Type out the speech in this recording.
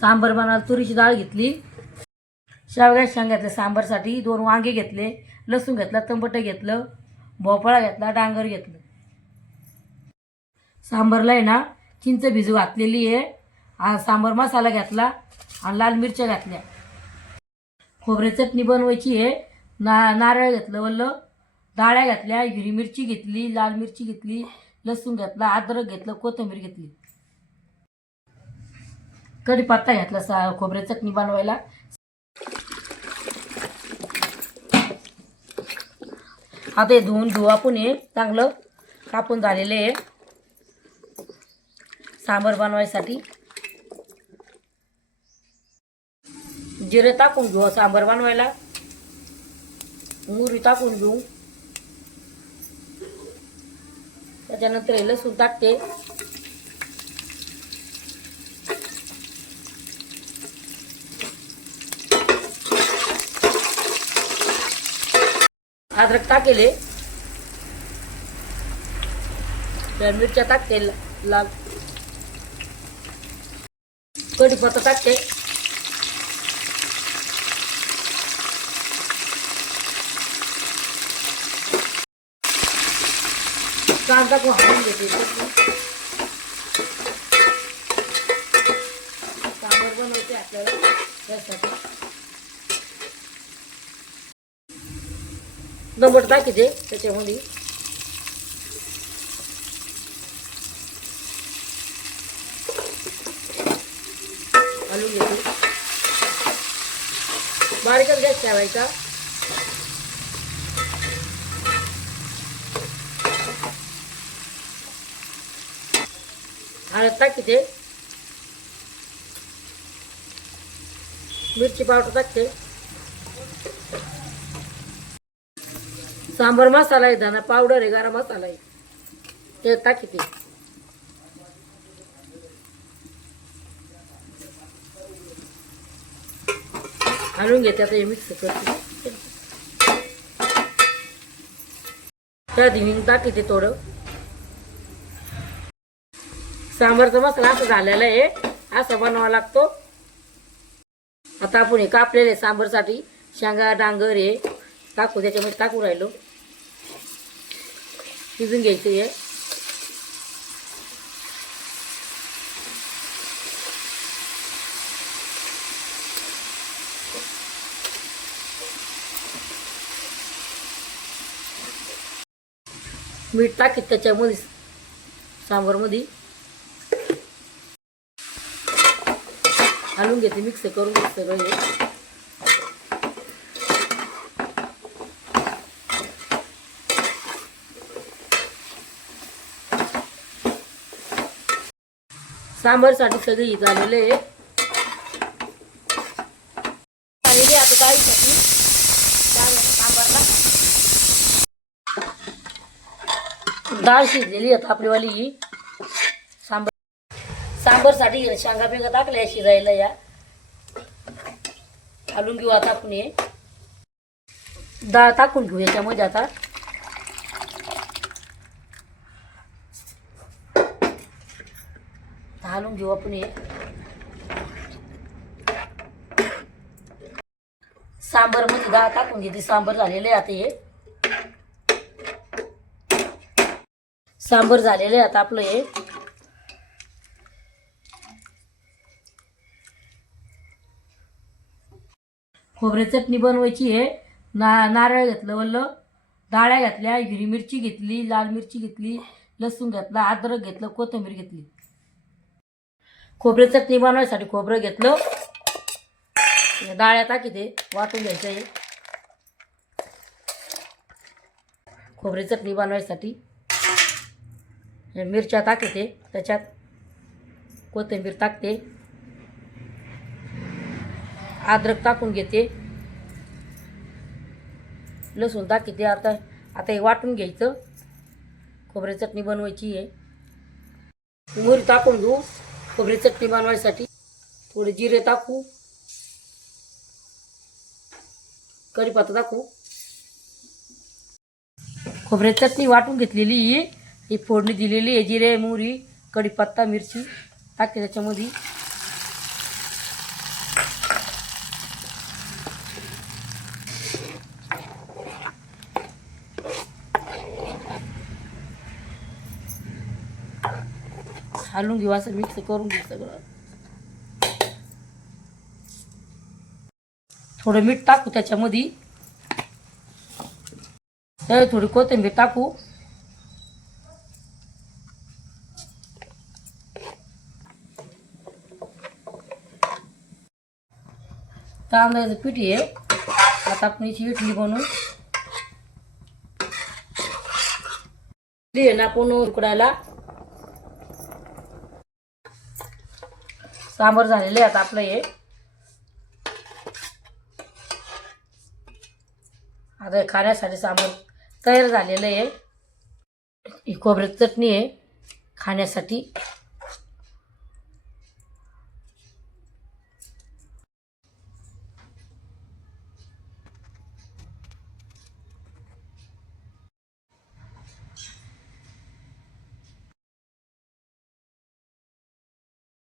सांबर बनायला तुरीची डाळ घेतली. शेवग्या शेंग घेतल्या सांबारसाठी दोन वांगे घेतले लसूण घेतला तंबटं घेतलं भोपळा घेतला डांगर घेतलं. सांबरला आहे ना चिंच भिजू घातलेली आहे. सांबर मसाला घेतला आणि लाल मिरच्या घातल्या. खोबरे चटणी बनवायची आहे. ना नारळ घेतलं वल्ल डाळ्या घातल्या हिरवी मिरची घेतली लाल मिरची घेतली लसूण घेतला अद्रक घेतलं कोथिंबीर घेतली. कढीपत्ता घातला सा खोबरे चटणी बनवायला. आता हे धुवून धुवा पण हे चांगलं कापून झालेलं आहे. सांबर बनवायसाठी. जिरे टाकून घेऊ सांबर बनवायला. मुरी टाकून घेऊ. त्याच्यानंतर हे लसूण टाकते. अद्रक टाकेले त्या मिरच्या टाकते लाल कढीपत्ता टाकते. कांदा को हाणून घेते. सांबर बनवते आपल्याला त्यासाठी. नंबर टाकीते त्याच्यामध्ये घालून घेते बारीकच गॅस ठेवायचा टाकते सांबर मसाला आहे धना पावडर आहे गरम मसाला आहे. ते टाकी ते. आणून घेते आता हे मिक्स करते. त्यात हिंग टाकीते थोडं. सांबारचा मसाला असं झालेला आहे असा बनवावा लागतो. आता आपण हे कापलेले सांबरसाठी. शेंगा डांगर हे टाकू त्याच्यामध्ये टाकू राहिलो. शिजून घ्यायचं हे. मीठ टाकीत त्याच्यामध्ये सांबारमध्ये. घालून घेते मिक्स करून सगळं हे. सांबारसाठी सगळी झालेले आहे झालेली आहे आता डाळीसाठी डाळ सांबारला डाळ शिजलेली आता आपलीवाली. ही सांबर सांबरसाठी शांगा बिंगा टाकल्या शिजायला या. घालून घेऊ आता आपण हे. डाळ टाकून घेऊ याच्यामध्ये आता. घालून घेऊ आपण हे. सांबरमध्ये डाळ टाकून घेते. सांबर झालेले आता हे. सांबर झालेलं आहे आता आपलं हे. खोबरे चटणी बनवायची आहे. ना नारळ घेतलं वल्लं. डाळ्या घातल्या हिरवी मिरची घेतली लाल मिरची घेतली लसूण घातला अद्रक घेतलं कोथिंबीर घेतली. खोबरे चटणी बनवायसाठी खोबरं घेतलं. हे डाळ्या टाकी ते वाटून घ्यायचं. आहे खोबरी चटणी बनवायसाठी हे मिरच्या टाकते त्याच्यात कोथिंबीर टाकते. अद्रक टाकून घेते. लसूण टाकते आता आता हे वाटून घ्यायचं. खोबरी चटणी बनवायची आहे. मुरी टाकून घेऊ. खोबरी चटणी बनवायसाठी थोडे जिरे टाकू कढीपत्ता टाकू. खोबरे चटणी वाटून घेतलेली ही ही फोडणी दिलेली आहे जिरे मोहरी कढीपत्ता मिरची टाकते त्याच्यामध्ये. हलवून घेऊ असं मिक्स करून घेऊ सगळं. थोडं मीठ टाकू त्याच्यामध्ये. तर थोडी कोथिंबीर टाकू. तांदळाचं पीठ आहे. आता आपण याची इडली बनवून इडली आहे ना आपण उकडायला सांबर झालेलं आहे आता आपलं हे. आता खाण्यासाठी सांबर तयार झालेलं आहे. ही खोबऱ्याची चटणी आहे खाण्यासाठी.